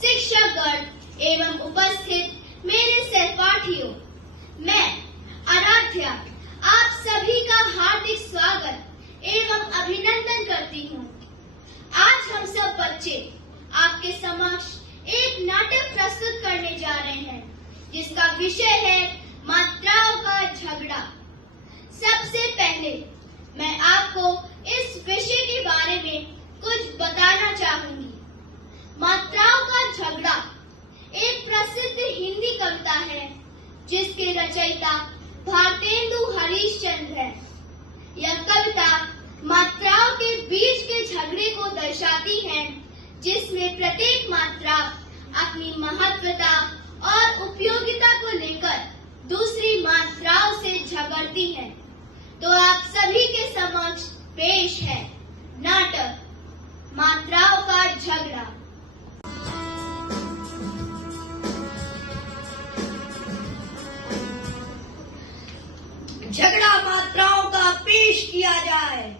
शिक्षकगण एवं उपस्थित मेरे सहपाठियों, मैं आराध्या आप सभी का हार्दिक स्वागत एवं अभिनंदन करती हूँ। आज हम सब बच्चे आपके समक्ष एक नाटक प्रस्तुत करने जा रहे हैं, जिसका विषय है मात्राओं का झगड़ा। सबसे पहले मैं आपको इस विषय के बारे में कुछ बताना चाहूंगी। मात्राओं का झगड़ा एक प्रसिद्ध हिंदी कविता है, जिसके रचयिता भारतेंदु हरिश्चंद्र है। यह कविता मात्राओं के बीच के झगड़े को दर्शाती है, जिसमें प्रत्येक मात्रा अपनी महत्वता और उपयोगिता को लेकर दूसरी मात्राओं से झगड़ती है। तो आप सभी के समक्ष पेश है नाटक मात्राओं का झगड़ा। झगड़ा मात्राओं का पेश किया जाए।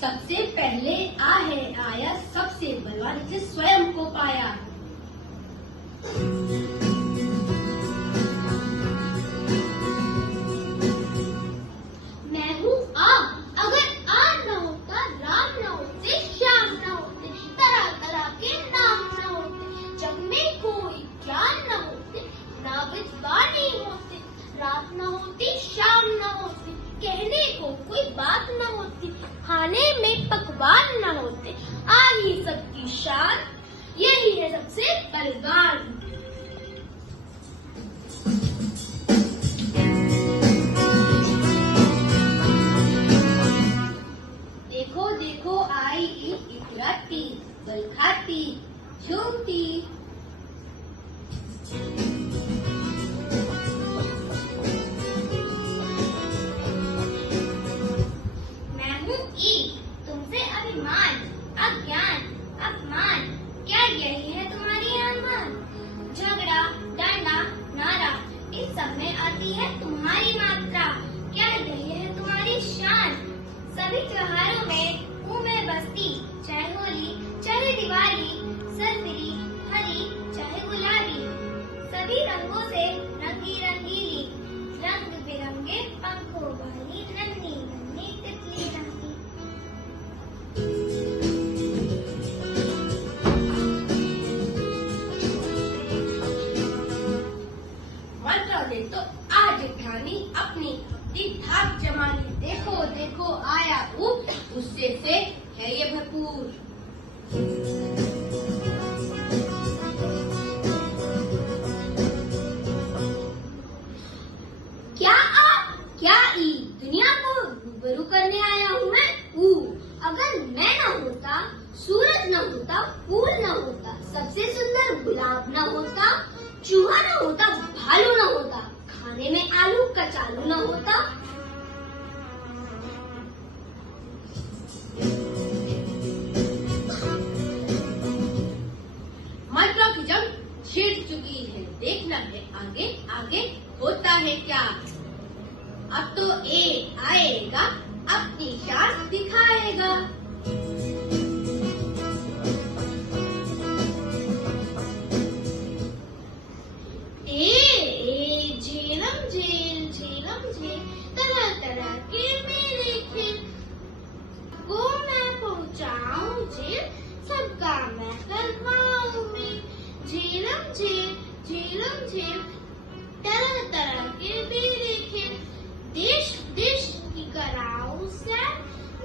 सबसे पहले आया सबसे बलवान, जिसे स्वयं को पाया। मैं हूँ आग, अगर आग न होता, राम न होते, श्याम न होते, तरह तरह के नाम न होते, जग में कोई ज्ञान न होते, ना विद्वान नहीं होते, रात न होती, शाम न होती, कहने को कोई बात न होती, खाने में पकवान न होते, आ ही सबकी शान, यही है सबसे बलवान। देखो देखो आई इतराती, बल खाती, झूमती। मैं हूँ ईद, तुमसे अभिमान, अज्ञान, अपमान, क्या यही है तुम्हारी अरमान? झगड़ा, डंडा, नारा, इस सब में आती है तुम्हारी मात्रा, क्या यही है तुम्हारी शान? सभी त्योहारों में हूँ मैं बसती, चाहे होली, चाहे दिवाली, सरसरी, हरी, चाहे गुलाबी, सभी रंगों से रंगी रंगीली, रंग बिरंगे पंखों वाली नन्ही नन्ही तितली रंगी। मात्रा ने तो आज ठानी अपनी धाक जमानी। देखो देखो आया ऊप, उससे से है ये भरपूर। क्या आप, क्या ई, दुनिया को रूबरू करने आया हूँ मैं ऊ। अगर मैं न होता, सूरज न होता, फूल न होता, सबसे सुंदर गुलाब न होता, चूहा न होता, भालू न होता, खाने में आलू कचालू न होता। मात्रा की जंग छिड़ चुकी है, देखना है आगे आगे होता है क्या। अब तो ए आएगा, अपनी शान दिखाएगा। ए झेलम झेल, झेलम झेल, तरह तरह के मेरे खेल, को मैं पहुँचाऊं जेल, सबका मैं करवाऊं मेल। झेलम झेल, झेलम झेल, तरह तरह के मेरे खेल, देश देश की कराऊं सैर,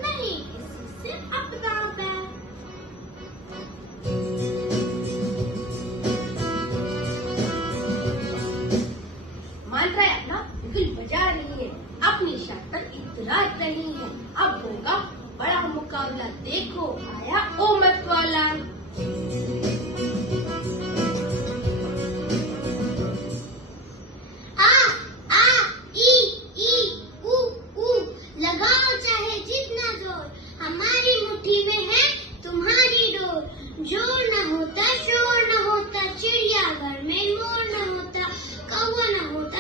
नहीं किसी से अपना बैर। मात्रा अपना बिल्कुल बजा रही है, अपनी शान पर इतरा रही है। अब होगा बड़ा मुकाबला, देखो आया ओ मत वाला। आ आ ई ई ऊ ऊ, लगाओ चाहे जितना जोर, हमारी मुट्ठी में है तुम्हारी डोर। जोर न होता, शोर न होता, चिड़ियाघर में मोर न होता, कौवा न होता,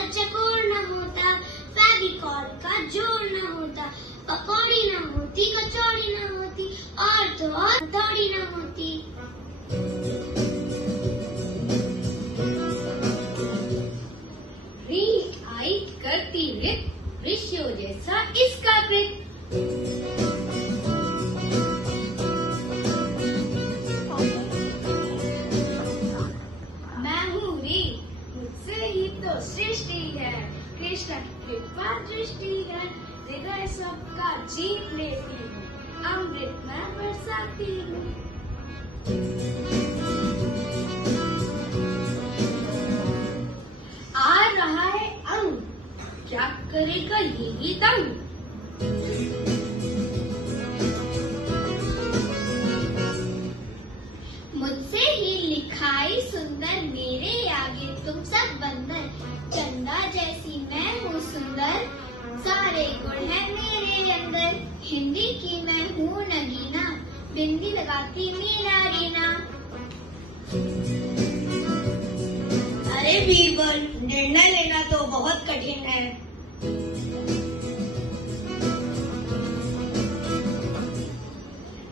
थोड़ी ना होती। री आई करती नृत्य, ऋषियों जैसा इसका कृत। मैं हूँ री, मुझसे ही तो सृष्टि है, कृष्ण कृपा दृष्टि है, हृदय सबका जीत लेती हूँ, अमृत मैं बरसाती हूँ। आ रहा है अंग, क्या करेगा यही दंग। मुझसे ही लिखाई सुंदर, मेरे आगे तुम सब बंदर, चंदा जैसी मैं हूँ सुंदर, सारे गुण हैं मेरे अंदर, हिंदी की मैं हूँ नगीना, बिंदी लगाती मेरा रीना। अरे बीरबल, निर्णय लेना तो बहुत कठिन है।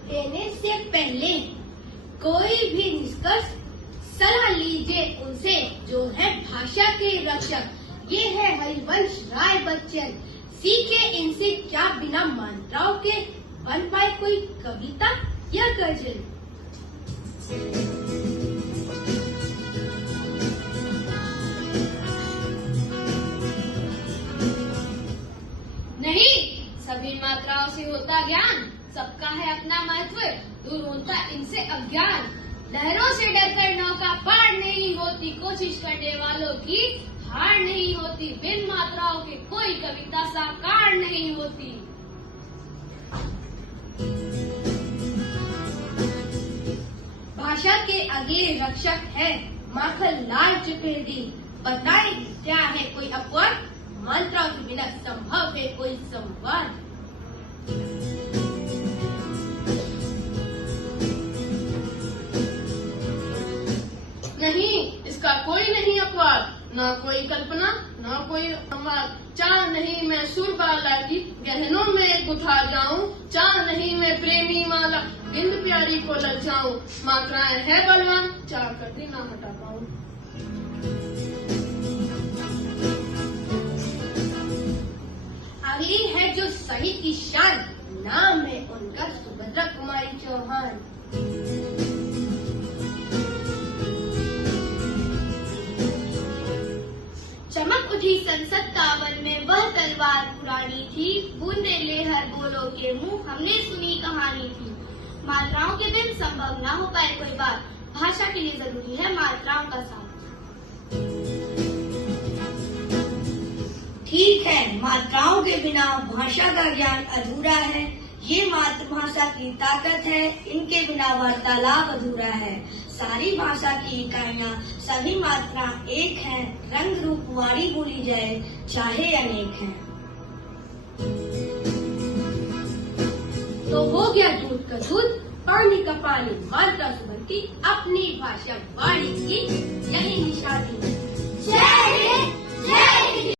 देने से पहले कोई भी निष्कर्ष सलाह लीजिए उनसे जो है भाषा के रक्षक। ये है हरिवंश राय बच्चन, सीखे इनसे क्या बिना मात्राओं के बन पाए कोई कविता या गजल। नहीं, सभी मात्राओं से होता ज्ञान, सबका है अपना महत्व, दूर होता इनसे अज्ञान। लहरों से डरकर नौका पार नहीं होती, कोशिश करने वालों की हार नहीं होती, बिन मात्राओं के कोई कविता साकार नहीं होती। भाषा के अगले रक्षक है माखन लाल चतुर्वेदी, बताए क्या है कोई अपवाद, मात्राओं के बिना संभव है कोई संवाद। नहीं, इसका कोई नहीं अपवाद, न कोई कल्पना न कोई संवाद। चाह नहीं मैं सुर बाला की गहनों में गुथा जाऊं, चाह नहीं मैं प्रेमी माला बिंद प्यारी को ललचाऊं, मात्राएं है बलवान, चाह कर भी ना हटा पाऊं। अगली है जो साहित्य की शान, नाम है उनका सुभद्रा कुमारी चौहान। चमक उठी संसद का वन में वह तलवार पुरानी थी, बूंदे ले हर बोलो के मुंह हमने सुनी कहानी थी। मात्राओं के बिन संभव ना हो पाए कोई बात, भाषा के लिए जरूरी है मात्राओं का साथ। ठीक है, मात्राओं के बिना भाषा का ज्ञान अधूरा है, ये मातृभाषा की ताकत है, इनके बिना वार्तालाप अधूरा है। सारी भाषा की इकाइयाँ सभी मात्रा एक हैं, रंग रूप वाणी बोली जाए चाहे अनेक हैं। तो हो गया दूध का दूध, पानी का पानी, मात्रा सुबह की अपनी भाषा वाणी की